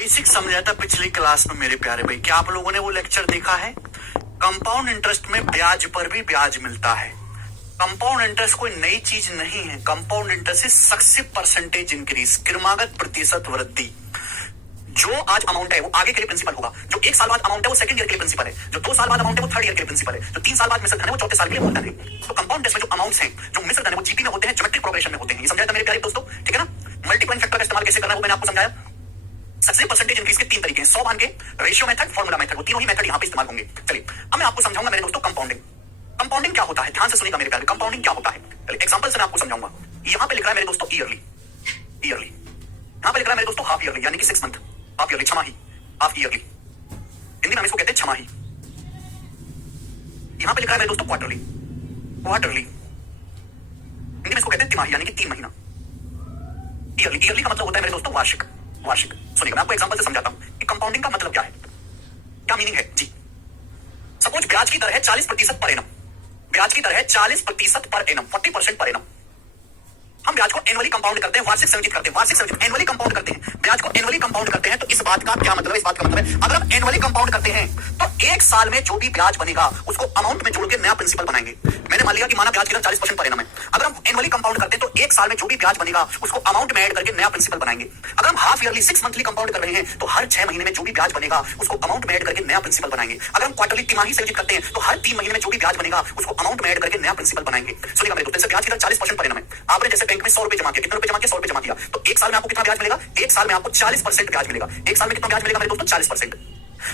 Basic समझा था पिछली क्लास में मेरे प्यारे भाई। क्या आप लोगों ने वो लेक्चर देखा है? कंपाउंड इंटरेस्ट में ब्याज पर भी ब्याज मिलता है। कंपाउंड इंटरेस्ट कोई नई चीज नहीं है। Compound interest is successive percentage increase, क्रमागत प्रतिशत वृद्धि। जो आज अमाउंट है वो आगे के लिए प्रिंसिपल होगा। जो एक साल बाद अमाउंट है वो सेकंड ईयर के लिए प्रिंसिपल है। जो 2 साल बाद अमाउंट है वो थर्ड ईयर के लिए प्रिंसिपल है। जो 3 साल बाद मिश्र धन है वो चौथे साल के लिए मूलधन है। तो कंपाउंड इंटरेस्ट में जो अमाउंट्स हैं, जो मिश्र धन है वो जीपी में होते हैं, ज्योमेट्रिक प्रोग्रेशन में होते हैं। ये समझाया था मेरे प्यारे दोस्तों, ठीक है ना? मल्टीप्लाइंग फैक्टर का इस्तेमाल कैसे करना है वो मैंने आपको समझाया। सक्सेसिव परसेंटेज इंक्रीज के 3 तरीके हैं, 100 मान के, रेशियो मेथड, फार्मूला मेथड। वो तीनों ही मेथड यहां पे इस्तेमाल होंगे। चलिए अब मैं आपको समझाऊंगा मेरे दोस्तों कंपाउंडिंग। कंपाउंडिंग क्या होता है, ध्यान से सुनिएगा मेरे प्यारे। कंपाउंडिंग क्या होता है, चलिए एग्जांपल से मैं आपको समझाऊंगा। यहां पे लिख रहा है मेरे दोस्तों ईयरली, ईयरली। यहां पे लिख रहा है मेरे दोस्तों हाफ ईयरली, यानी कि 6 मंथ, हाफ ईयरली, छमाही, हाफ ईयरली। हिंदी में हम इसको कहते हैं छमाही। यहां पे लिखा है मेरे दोस्तों क्वार्टरली, क्वार्टरली। हिंदी में इसको कहते हैं तिमाही, यानी कि 3 महीना। ईयरली, ईयरली का मतलब होता है मेरे दोस्तों वार्षिक, वार्षिक। सुनिएगा मैं आपको एग्जांपल से समझाता हूं कि कंपाउंडिंग का मतलब क्या है, क्या मीनिंग है जी। सपोज ब्याज की दर है 40% पर एनम। ब्याज की दर है 40% पर एनम, 40% पर एनम। हम ब्याज को एनुअली कंपाउंड करते हैं, वार्षिक संचित करते हैं, वार्षिक संचित एनुअली कंपाउंड करते हैं। ब्याज को एनुअली कंपाउंड करते हैं तो इस बात का क्या मतलब है? इस बात का मतलब है अगर हम एनुअली कंपाउंड करते हैं तो 1 साल में जो भी ब्याज बनेगा उसको अमाउंट में जोड़ के नया प्रिंसिपल बनाएंगे। मैंने मान लिया कि माना ब्याज की दर 40% पर एनम है। अगर हम एनुअली कंपाउंड करते हैं तो 1 साल में जो भी ब्याज बनेगा उसको अमाउंट में ऐड करके नया प्रिंसिपल बनाएंगे। अगर हम हाफ ईयरली 6 मंथली कंपाउंड कर रहे हैं तो हर 6 महीने में जो भी ब्याज बनेगा उसको अमाउंट में ऐड करके नया प्रिंसिपल बनाएंगे। अगर हम क्वार्टरली तिमाही संचित करते हैं तो हर 3 महीने में जो भी ब्याज बनेगा उसको अमाउंट में ऐड करके नया प्रिंसिपल बनाएंगे। सुनिएगा मेरे दोस्तों, ब्याज की दर 40% पर एनम है। आपने जैसे बैंक में 100 रुपए जमा किया, कितने रुपए जमा किया? 100 रुपए जमा किया। तो 1 साल में आपको कितना ब्याज मिलेगा? 1 साल में आपको 40% ब्याज मिलेगा। 1 साल में कितना ब्याज मिलेगा मेरे दोस्तों? 40%।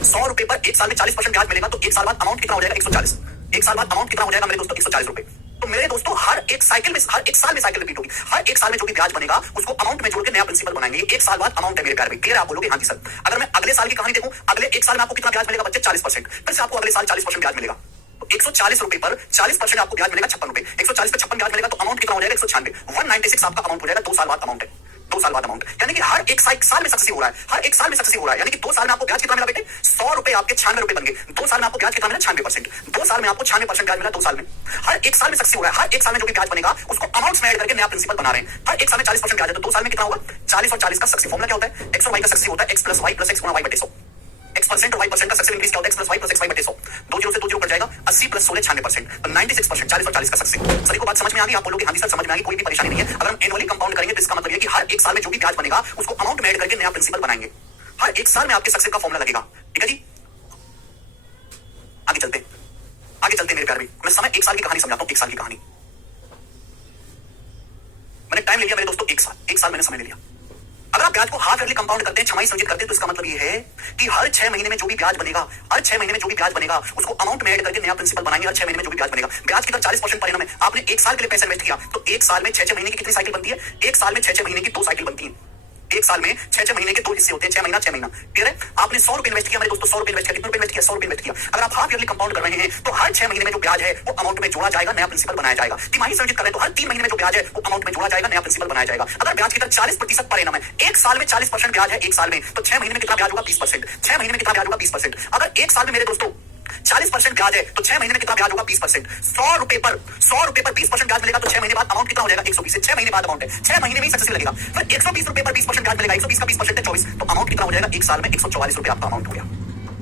100 रुपए पर 1 साल में 40% ब्याज मिलेगा तो 1 साल बाद अमाउंट कितना हो जाएगा? 140। 1 साल बाद अमाउंट कितना हो जाएगा मेरे दोस्तों? 140 रुपए। तो मेरे दोस्तों हर एक साइकिल में, हर 1 साल में साइकिल रिपीट होगी। हर 1 साल में जो भी ब्याज बनेगा उसको अमाउंट में जोड़ के नया प्रिंसिपल बनाएंगे। 1 साल बाद अमाउंट है मेरे प्यारे भाई। क्लियर? आप बोलोगे हाँ जी सर। अगर मैं अगले साल की कहानी देखूं, अगले 1 साल में आपको कितना ब्याज मिलेगा बच्चे? 40%। फिर से आपको अगले साल 40% ब्याज मिलेगा। 140 रुपए पर 40% आपको ब्याज मिलेगा 56 रुपए। 140 पे 56 ब्याज मिलेगा तो अमाउंट कितना हो जाएगा? 196। 196 आपका अमाउंट हो जाएगा। 2 साल बाद अमाउंट है, 2 साल बाद अमाउंट, यानी कि हर एक साल में सक्सेस हो रहा है। हर 1 साल में सक्सेस हो रहा है, यानी कि 2 साल में आपको ब्याज कितना मिला बेटे? 100 रुपए आपके 96 रुपए बन गए। 2 साल में आपको ब्याज कितना मिला? 96%। 2 साल में आपको 96% ब्याज मिला। 2 साल में, हर 1 साल में सक्सेस हो रहा है। हर 1 साल में जो भी ब्याज बनेगा उसको अमाउंट में ऐड करके नया प्रिंसिपल बना रहे हैं। हर 1 साल में 40% ब्याज है तो 2 साल में कितना होगा? 40 और 40 का सक्सेस फॉर्मूला क्या होता है? x और y का सक्सेस होता है x plus y plus x गुणा y बटे 100। x% और y% का सक्सेस इंक्रीज क्या होता है? x plus y plus x y बटे 100। 2 जीरो से 2 जीरो कट जाएगा। 80 प्लस 16 96%, तो 96%। 40 और 40 का सक्सेस। सभी को बात समझ में आ गई? आप बोलोगे हाँ जी सर समझ में आ गई, कोई भी परेशानी नहीं है। अगर हम एनुअली कंपाउंड करेंगे तो इसका मतलब है कि हर 1 साल में जो भी ब्याज बनेगा उसको अमाउंट में ऐड करके नया प्रिंसिपल बनाएंगे। हर 1 साल में आपके सक्सेस का फॉर्मूला लगेगा। ठीक है जी, आगे चलते, आगे चलते मेरे प्यारे भाई। मैं समय 1 साल की कहानी समझाता हूं। 1 साल की कहानी मैंने टाइम ले लिया मेरे दोस्तों, 1 साल। 1 साल मैंने समय ले लिया। अगर आप ब्याज को हाफ ईयरली कंपाउंड करते हैं, छमाही संचित करते हैं, तो इसका मतलब ये है कि हर 6 महीने में जो भी ब्याज बनेगा, हर 6 महीने में जो भी ब्याज बनेगा उसको अमाउंट में ऐड करके नया प्रिंसिपल बनाएंगे। हर 6 महीने में जो भी ब्याज बनेगा, ब्याज की दर 40% पर एनम है। आपने 1 साल के लिए पैसा इन्वेस्ट किया तो 1 साल में 6-6 महीने की कितनी साइकिल बनती है? 1 साल में 6-6 महीने की 2 साइकिल बनती है। 1 साल में 6-6 महीने के 2 हिस्से होते हैं, 6 महीना 6 महीना। क्लियर है? आपने 100 रुपए इन्वेस्ट किया मेरे दोस्तों, 100 रुपए इन्वेस्ट किया। कितने रुपए इन्वेस्ट किया? 100 रुपए इन्वेस्ट किया। अगर आप हाफ ईयरली कंपाउंड कर रहे हैं तो हर 6 महीने में जो ब्याज है वो अमाउंट में जोड़ा जाएगा, नया प्रिंसिपल बनाया जाएगा। तिमाही संचित कर रहे हैं तो हर 3 महीने में जो ब्याज है वो अमाउंट में जोड़ा जाएगा, नया प्रिंसिपल बनाया जाएगा। अगर ब्याज की दर 40% पर एनम है, 1 साल में 40% ब्याज है 1 साल में, तो 6 महीने में कितना ब्याज होगा? 20%। 6 महीने में कितना ब्याज होगा? 20%। अगर 1 साल में मेरे दोस्तों 40% ब्याज है तो 6 महीने में कितना ब्याज होगा? 20%। 100 रुपए पर 20% ब्याज मिलेगा तो 6 महीने बाद अमाउंट कितना हो जाएगा? 120 है। 6 महीने बाद अमाउंट है, 6 महीने में ही सक्सेस लगेगा। फिर 120 रुपए पर 20% ब्याज मिलेगा, 120 का 20% है 24, तो अमाउंट कितना हो जाएगा? 1 साल में 144 रुपए आपका अमाउंट हो गया।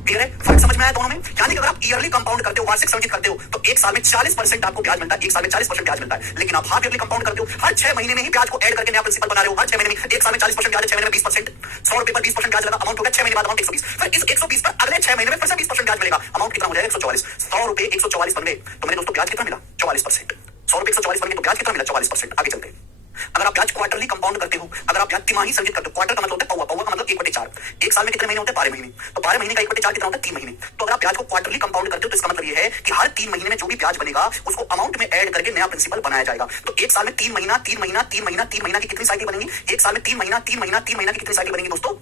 क्लियर है? फर्क समझ में आया दोनों में? यानी कि अगर आप ईयरली कंपाउंड करते हो, वार्षिक संचित करते हो, तो 1 साल में 40% आपको ब्याज मिलता है, 1 साल में 40% ब्याज मिलता है। लेकिन आप हाफ ईयरली कंपाउंड करते हो, हर 6 महीने में ही ब्याज को ऐड करके नया प्रिंसिपल बना रहे हो। हर 6 महीने में, 1 साल में 40% ब्याज है, 6 महीने में 20%। 100 रुपए पर 20% ब्याज लगा, अमाउंट हो गया 6 महीने बाद अमाउंट 120। फिर इस 120 पर अगले 6 महीने में फिर से 20% ब्याज मिलेगा, अमाउंट कितना हो जाएगा? 144। 100 रुपए 144 बन गए तो मेरे दोस्तों ब्याज कितना मिला? 44%। 100 रुपए 144 बन गए तो ब्याज कितना मिला? 44%। आगे चलते हैं। अगर आप ब्याज क्वार्टरली कंपाउंड करते हो, अगर आप ब्याज तिमाही संचित करते हो, क्वार्टर का मतलब होता है पौवा, पौवा का मतलब 1/4। 1 साल में कितने महीने होते हैं? 12 महीने। तो 12 महीने का 1/4 कितना होता है? 3 महीने। तो अगर आप ब्याज को क्वार्टरली कंपाउंड करते हो तो इसका मतलब ये है कि हर 3 महीने में जो भी ब्याज बनेगा उसको अमाउंट में ऐड करके नया प्रिंसिपल बनाया जाएगा। तो 1 साल में 3 महीना 3 महीना 3 महीना 3 महीना की कितनी साइकिल बनेगी? 1 साल में 3 महीना 3 महीना 3 महीना की कितनी साइकिल बनेगी दोस्तों?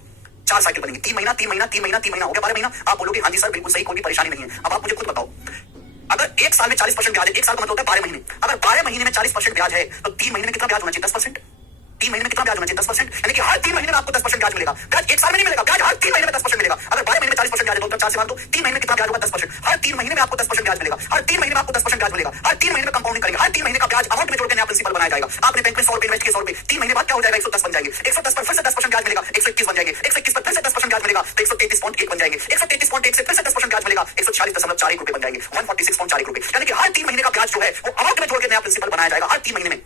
4 साइकिल बनेगी। 3 महीना 3 महीना 3 महीना 3 महीना हो गया 12 महीना। आप बोलोगे हाँ जी सर बिल्कुल सही, कोई भी परेशानी नहीं है। अब आप मुझे खुद बताओ, अगर 1 साल में 40% ब्याज है, 1 साल का मतलब होता है 12 महीने, अगर 12 महीने में 40% ब्याज है तो 3 महीने में कितना ब्याज होना चाहिए? 10%। 3 महीने में कितना ब्याज होना चाहिए? 10%। यानी कि हर 3 महीने में आपको 10% ब्याज मिलेगा। ब्याज 1 साल में नहीं मिलेगा, ब्याज हर 3 महीने में 10% मिलेगा। अगर 12 महीने में 40% ब्याज है तो 4 से मार दो, 3 महीने में कितना ब्याज होगा? 10%। हर 3 महीने में आपको 10% ब्याज मिलेगा। हर 3 महीने में आपको 10% ब्याज मिलेगा। हर 3 महीने में कंपाउंडिंग करेंगे, हर 3 महीने का ब्याज अमाउंट में जोड़ के नया प्रिंसिपल बनाया जाएगा। आपने बैंक में 100 रुपए इन्वेस्ट किए, 100 रुपए 3 महीने बाद क्या हो जाएगा? 110 बन जाएंगे। 110 पर फिर से 10% ब्याज मिलेगा, 121 बन जाएंगे। 121 पर फिर से 10% ब्याज मिलेगा तो 133.1 बन जाएंगे, 133.1 से फिर से 10% ब्याज मिलेगा, 146.41 रुपए बन जाएंगे, 146.41 रुपए। यानी कि हर 3 महीने का ब्याज जो है वो अमाउंट में जोड़ के नया प्रिंसिपल बनाया जाएगा हर 3 महीने में।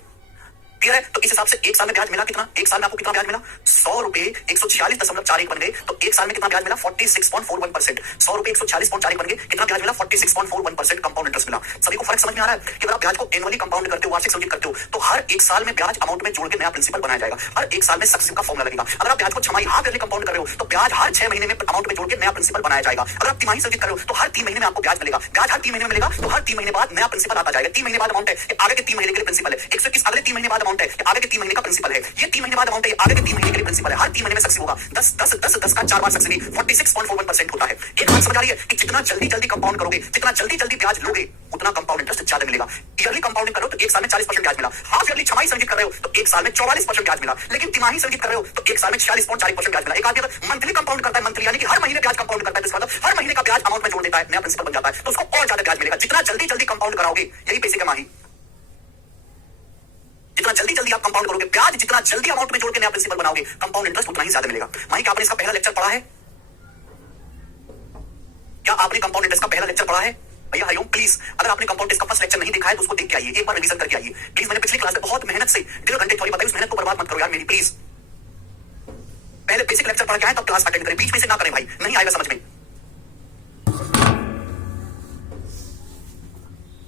क्लियर है? तो इस हिसाब से एक साल में ब्याज मिला कितना, एक साल में आपको कितना ब्याज मिला, 100 रुपए 146.41 बन गए, तो एक साल में कितना ब्याज मिला 46.41%। 100 रुपए 146.41 बन गए, कितना ब्याज मिला 46.41% कंपाउंड इंटरेस्ट मिला। सभी को फर्क समझ में आ रहा है कि अगर आप ब्याज को एनुअली कंपाउंड करते हो, वार्षिक संचित करते हो, तो हर एक साल में ब्याज अमाउंट में जोड़ के नया प्रिंसिपल बनाया जाएगा, हर एक साल में सक्सेसिव का फॉर्मूला लगेगा। अगर आप ब्याज को छमाही हाफ ईयरली कंपाउंड कर रहे हो तो ब्याज हर 6 महीने में अमाउंट में जोड़ के नया प्रिंसिपल बनाया जाएगा। अगर आप तिमाही संचित कर रहे हो तो हर 3 महीने में आपको ब्याज मिलेगा, ब्याज हर 3 महीने में मिलेगा, तो हर 3 महीने बाद नया प्रिंसिपल आता जाएगा। 3 महीने बाद अमाउंट है, आगे के 3 महीने के लिए प्रिंसिपल है, 121 अगले 3 महीने बाद अमाउंट है, आगे के 3 महीने का प्रिंसिपल है, ये 3 महीने बाद अमाउंट है, आगे के 3 महीने के लिए प्रिंसिपल है, हर 3 महीने में सक्सेसिव होगा। 10 10 10 10 का 4 बार सक्सेसिव 46.41% होता है। एक बात समझ आ रही है कि जितना जल्दी जल्दी कंपाउंड करोगे, जितना जल्दी जल्दी ब्याज लोगे, उतना कंपाउंड इंटरेस्ट ज्यादा मिलेगा। ईयरली कंपाउंडिंग करो तो एक साल में 40% ब्याज मिला, हाफ ईयरली छमाही संचित कर रहे हो तो एक साल में 44% ब्याज मिला, लेकिन तिमाही संचित कर रहे हो तो एक साल में 46.40% ब्याज मिला। एक आदमी अगर मंथली कंपाउंड करता है, मंथली यानी कि हर महीने ब्याज कंपाउंड करता है, तो इसका मतलब हर महीने का ब्याज अमाउंट में जोड़ देता है, नया प्रिंसिपल बन जाता है, तो उसको और ज्यादा ब्याज मिलेगा। जितना जल्दी जल्दी कंपाउंड कराओगे, यही बेसिक है माही, जितना जल्दी जल्दी आप कंपाउंड करोगे, ब्याज जितना जल्दी अमाउंट में जोड़ के नया प्रिंसिपल बनाओगे, कंपाउंड इंटरेस्ट उतना ही ज्यादा मिलेगा। माही क्या आपने इसका पहला लेक्चर पढ़ा है? क्या आपने कंपाउंड इंटरेस्ट का पहला लेक्चर पढ़ा है? भैया हरिओम, प्लीज अगर आपने कंपाउंड इंटरेस्ट का फर्स्ट लेक्चर नहीं देखा है तो उसको देख के आइए, एक बार रिवीजन करके आइए प्लीज। मैंने पिछली क्लास में बहुत मेहनत से 1.5 घंटे थ्योरी बताई, उस मेहनत को बर्बाद मत करो यार मेरी, प्लीज। पहले बेसिक लेक्चर पढ़ के आए तब क्लास अटेंड करें, बीच में से ना करें भाई, नहीं आएगा समझ में।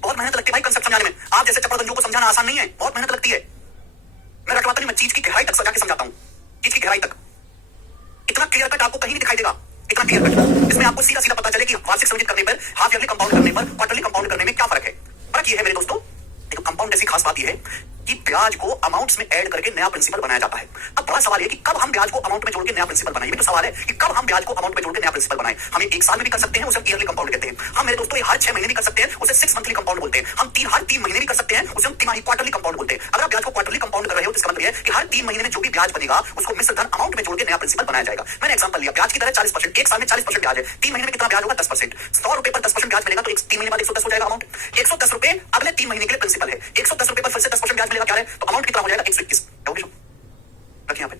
बहुत मेहनत लगती है भाई कंसेप्ट समझाने में, आप जैसे चपड़गंजों को समझाना आसान नहीं है, बहुत मेहनत लगती है। मैं रटवाता नहीं, मैं चीज की गहराई तक जाके समझाता हूं, चीज की गहराई तक। इतना क्लियर कट आपको कहीं नहीं दिखाई देगा, इतना क्लियर कट, इसमें आपको सीधा सीधा पता चले कि वार्षिक संचित करने पर, हाफ ईयरली कंपाउंड करने पर, क्वार्टरली कंपाउंड करने में क्या फर्क है। फर्क ये है मेरे दोस्तों, देखो कंपाउंड ऐसी खास बात ये है कि ब्याज को अमाउंट्स में ऐड करके नया प्रिंसिपल बनाया जाता है। अब बड़ा सवाल है कि कब हम ब्याज को अमाउंट में जोड़ के नया प्रिंसिपल बनाएं, तो सवाल है कि कब हम ब्याज को अमाउंट में जोड़ के नया प्रिंसिपल बनाएं। हम एक साल में भी कर सकते हैं, उसे ईयरली कंपाउंड कहते हैं। हम मेरे दोस्तों हर 6 महीने भी कर सकते हैं, उसे 6 मंथली कंपाउंड बोलते हैं। हम हर 3 महीने भी कर सकते हैं, उसे हम तिमाही क्वार्टरली कंपाउंड बोलते हैं। अगर आप ब्याज को क्वार्टरली कंपाउंड कर रहे हो तो इसका मतलब है कि हर 3 महीने में जो भी ब्याज बनेगा उसको मिश्र धन अमाउंट में जोड़ के नया प्रिंसिपल बनाया जाएगा। मैंने एग्जांपल लिया, ब्याज की दर 40%, एक साल में 40% ब्याज है, 3 महीने में कितना ब्याज होगा 10%। 100 रुपए पर 10% ब्याज मिलेगा तो 3 महीने बाद 110 हो जाएगा अमाउंट। 110 रुपए अगले 3 महीने के लिए प्रिंसिपल है, 110 रुपए पर फिर से 10% ब्याज मिलेगा, क्या है तो अमाउंट कितना हो जाएगा 121। रखिए यहाँ पे,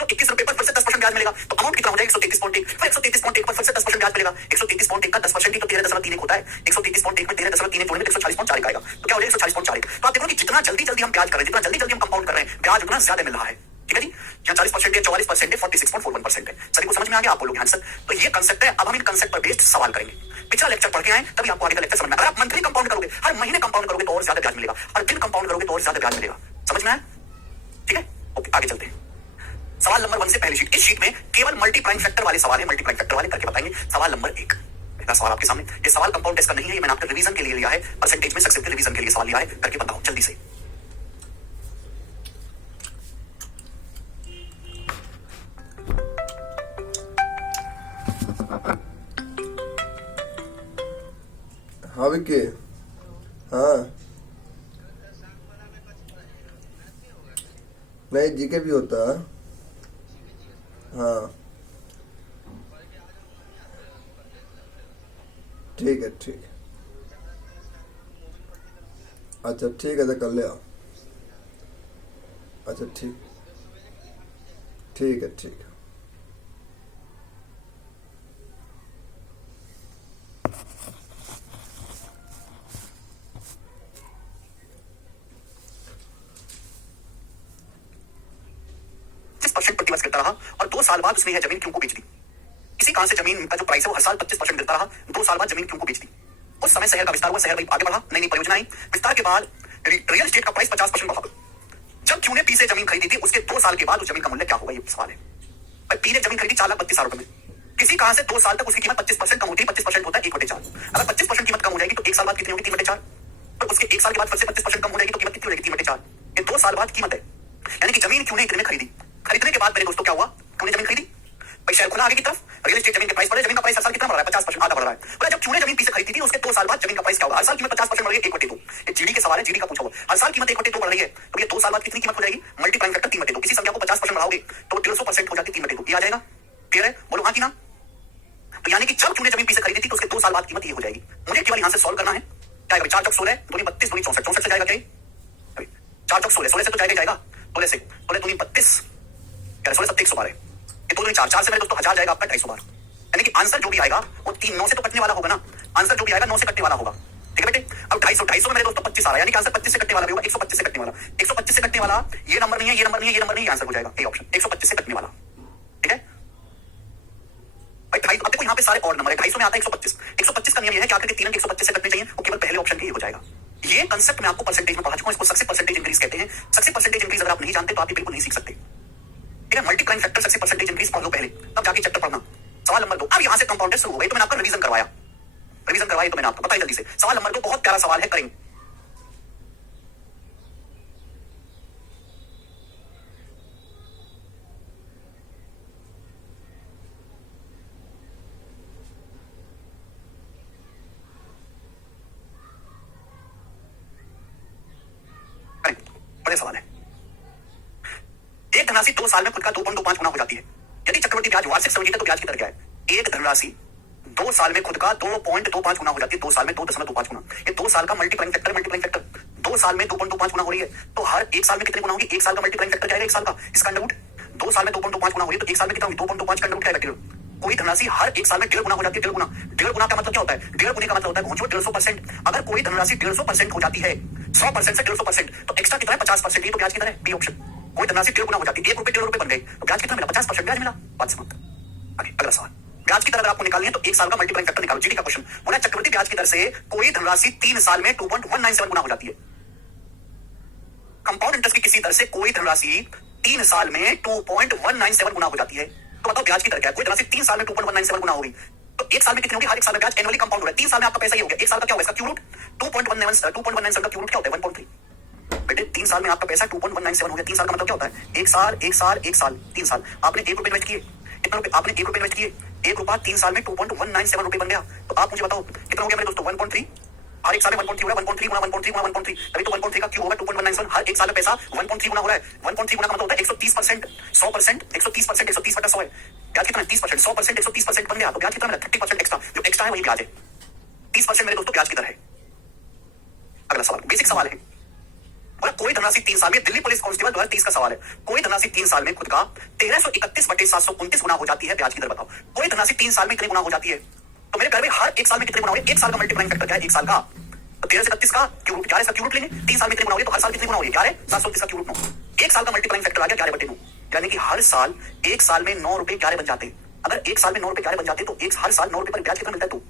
तो 21 रुपए पर फिर से 10% ब्याज मिलेगा तो अमाउंट कितना हो जाएगा 133.1, फिर 133.1 पर फिर से 10% ब्याज मिलेगा, 133.1 का 10% ही तो 13.31 होता है, 133.1 में 13.31 जोड़ेंगे तो 140.4 आएगा, तो क्या हो जाएगा 140.4। तो आप देखो कि जितना जल्दी जल्दी हम ब्याज कर रहे हैं, जितना जल्दी जल्दी हम कंपाउंड कर रहे हैं, ब्याज उतना ज्यादा मिल रहा है। ठीक है जी, यहाँ 40% है, 44% है, 46.41% है। सभी को समझ में आ गया? आप बोलोगे आंसर। तो ये कंसेप्ट है, अब हम इन कंसेप्ट पर बेस्ड सवाल करेंगे। पिछला लेक्चर पढ़ के आए तभी आपको आगे का लेक्चर समझ में। अगर आप मंथली कंपाउंड करोगे, हर महीने कंपाउंड करोगे तो और ज्यादा ब्याज मिलेगा, और दिन कंपाउंड करोगे तो और ज्यादा ब्याज मिलेगा। समझ में आया? ठीक है, ओके आगे चलते हैं। सवाल नंबर 1 से पहली शीट, इस शीट में केवल मल्टीप्लाइंग फैक्टर वाले सवाल है, मल्टीप्लाइंग फैक्टर वाले करके बताएंगे। सवाल नंबर 1, पहला सवाल आपके सामने। ये सवाल कंपाउंड टेस्ट का नहीं है, ये मैंने आपके रिवीजन के लिए लिया है, परसेंटेज में सक्सेस के रिवीजन के लिए सवाल लिया है, करके बताओ जल्दी से। हाँ विक्की, हाँ नहीं जीके भी होता है, हाँ ठीक है ठीक है, अच्छा ठीक है तो कर ले आओ। अच्छा ठीक, ठीक है ठीक है। प्रतिवर्ष गिरता रहा और 2 साल बाद उसने यह जमीन क्यों को बेच दी। इसी कारण से जमीन का जो प्राइस है वो हर साल 25% गिरता रहा, 2 साल बाद जमीन क्यों को बेच दी। उस समय शहर का विस्तार हुआ, शहर भाई आगे बढ़ा, नई नई परियोजनाएं, विस्तार के बाद रियल एस्टेट का प्राइस 50% बढ़ा। जब क्यों ने पी से जमीन खरीदी थी उसके 2 साल के बाद उस जमीन का मूल्य क्या होगा, ये सवाल है। भाई पी ने जमीन खरीदी 4,32,000 रुपए में, किसी कारण से 2 साल तक उसकी कीमत 25% कम होती है, 25% होता है 1/4। अगर 25% कीमत कम हो जाएगी तो 1 साल बाद कितनी होगी 3/4, और उसके 1 साल के बाद फिर से 25% कम हो जाएगी तो कीमत कितनी हो जाएगी 3/4। ये 2 साल बाद कीमत है, यानी कि जमीन क्यों ने इतने में खरीदी। खरीदने के बाद मेरे दोस्तों क्या हुआ, क्यों ने जमीन खरीदी, भाई शहर खुला आगे की तरफ, रियल एस्टेट जमीन के प्राइस बढ़े, जमीन का प्राइस हर साल कितना बढ़ रहा है 50%, आधा बढ़ रहा है। और जब क्यों ने जमीन पी से खरीदी थी उसके 2 साल बाद जमीन का प्राइस क्या होगा, हर साल कीमत 50% बढ़ रही है 1/2। ये जीडी के सवाल है, जीडी का पूछा हुआ, हर साल कीमत 1/2 बढ़ रही है, तो ये 2 साल बाद कितनी कीमत हो जाएगी, मल्टीप्लाइंग फैक्टर 3/2। किसी संख्या को 50% बढ़ाओगे तो 150% हो जाती है 3/2, ये आ जाएगा। क्लियर है, बोलो हाँ कि ना। तो यानी कि जब क्यों ने जमीन पी से खरीदी थी तो उसके 2 साल बाद कीमत ये हो जाएगी। मुझे केवल यहाँ से सॉल्व करना है, क्या आएगा 4 चौक 16, 2 32, 2 64, 64 से जाएगा क्या, 4 चौक 16, 16 से तो जाएगा 16 से 2 32, 16 7 112, ये 2 दो दो चार, चार से मेरे दोस्तों 1000 जाएगा आपका 250 बार। यानी कि आंसर जो भी आएगा वो 3 9 से तो कटने वाला होगा ना, आंसर जो भी आएगा 9 से कटने वाला होगा। ठीक है बेटे, अब 250 में मेरे दोस्तों 25 आ रहा है, यानी कि आंसर 25 से कटने वाला भी होगा, 125 से कटने वाला, 125 से कटने वाला, ये नंबर नहीं है, ये नंबर नहीं है, ये नंबर नहीं है, आंसर हो जाएगा ए ऑप्शन 125 से कटने वाला। ठीक है भाई, 250 अब देखो यहाँ पे सारे और नंबर है, 250 में आता है 125। 125 का नियम ये है कि आखिर के तीन अंक 125 से कटने चाहिए, वो केवल पहले ऑप्शन के ही हो जाएगा। ये कंसेप्ट मैं आपको परसेंटेज में पढ़ा चुका हूं, इसको सक्सेस परसेंटेज इंक्रीज कहते हैं। सक्सेस परसेंटेज इंक्रीज अगर आप नहीं जानते तो आप ये बिल्कुल नहीं सीख सकते। ठीक है, multiplying factor success percentage increase पढ़ लो पहले, तब जाके चैप्टर पढ़ना। सवाल नंबर 2, अब यहां से कंपाउंडेड शुरू हो गई, तो मैंने आपको रिवीजन करवाया, तो मैंने आपको बताया जल्दी से। सवाल नंबर 2 बहुत प्यारा सवाल है, करेंगे। बड़े सवाल है। एक धनराशि 2 साल में खुद का 2.25 गुना हो जाती है। यदि चक्रवृद्धि ब्याज वार्षिक समझिए तो ब्याज की दर क्या है? एक धनराशि 2 साल में खुद का 2.25 गुना हो जाती है, 2 साल में 2.25 गुना। ये 2 साल का मल्टीप्लाइंग फैक्टर 2 साल में 2.25 गुना हो रही है, तो हर 1 साल में कितने गुना होगी? 1 साल का मल्टीप्लाइंग फैक्टर जाएगा 1 साल का, इसका अंडर रूट। 2 साल में 2.25 गुना हो रही है, तो 1 साल में कितना होगी? 2.5 का अंडर रूट क्या है? कोई धनराशि हर 1 साल में 1.5 गुना हो जाती है, 1.5 गुना। 1.5 गुना का मतलब क्या होता है? 1.5 गुने का मतलब होता है पहुंचो 150%। अगर कोई धनराशि 150% हो जाती है, 100% से 150%, तो एक्स्ट्रा कितना है? 50%। ये तो ब्याज की दर है, बी ऑप्शन। कोई धनराशि 1.5 गुना हो जाती है, 1 रुपए 1.5 रुपए बन गए, तो ब्याज कितना मिला? 50% ब्याज मिला। बात समाप्त। आगे अगला सवाल, ब्याज की दर अगर आपको निकालनी है तो 1 साल का मल्टीप्लाइंग फैक्टर निकालो। जीडी का क्वेश्चन बोला चक्रवृद्धि ब्याज की दर से कोई धनराशि 3 साल में 2.197 गुना हो जाती है। कंपाउंड इंटरेस्ट की किसी दर से कोई धनराशि 3 साल में 2.197 गुना हो जाती है, तो बताओ ब्याज की दर क्या है? कोई धनराशि 3 साल में 2.197 गुना होगी, तो 1 साल में कितनी होगी? हर 1 साल में ब्याज एनुअली कंपाउंड हो रहा है। 3 साल में आपका पैसा ये हो गया, 1 साल का क्या होगा? इसका क्यू रूट 2.197 का क्यू रूट क्या होता है? 1.3। बेटे 3 साल में आपका पैसा 2.197 हो गया। 3 साल का मतलब क्या होता है? 1 साल 1 साल 1 साल 3 साल। आपने 1 रुपए इन्वेस्ट किए, कितना रुपए? आपने 1 रुपए इन्वेस्ट किए, 1 रुपया 3 साल में 2.197 रुपए बन गया। तो आप मुझे बताओ कितना हो गया मेरे दोस्तों? 1.3। हर 1 साल में 1.3 हो रहा है, 1.3 गुना 1.3 गुना 1.3, तभी तो 1.3 का क्यू होगा 2.197। हर 1 साल में पैसा 1.3 गुना हो रहा है। 1.3 गुना का मतलब होता है 130%, 100%, 130%, 130 बटा 100 है। ब्याज कितना है? 30%, 100%, 130% बन गया, तो ब्याज कितना मिला? 30% एक्स्ट्रा। जो एक्स्ट्रा है वही ब्याज है। 30% मेरे दोस्तों ब्याज की दर है। अगला सवाल बेसिक सवाल है, बोला कोई धनराशि 3 साल में, दिल्ली पुलिस कांस्टेबल 2030 का सवाल है, कोई धनराशि 3 साल में खुद का 1331/729 गुना हो जाती है, ब्याज की दर बताओ। कोई धनराशि 3 साल में कितने गुना हो जाती है? तो मेरे प्यारे हर 1 साल में कितने गुना हो रही है? 1 साल का मल्टीप्लाइंग फैक्टर क्या है? 1 साल का, तो 13 से 31 का क्यू रूट 11 का क्यू रूट लेंगे। 3 साल में कितने गुना हो रही है? तो हर साल कितने गुना हो रही है? 11 730 का क्यू रूट 9। 1 साल का मल्टीप्लाइंग फैक्टर आ गया 11/9, यानी कि हर साल 1 साल में 9 रुपए 11 बन जाते हैं। अगर 1 साल में 9 रुपए 11 बन जाते तो हर साल 9 रुपए पर ब्याज कितना मिलता है? 2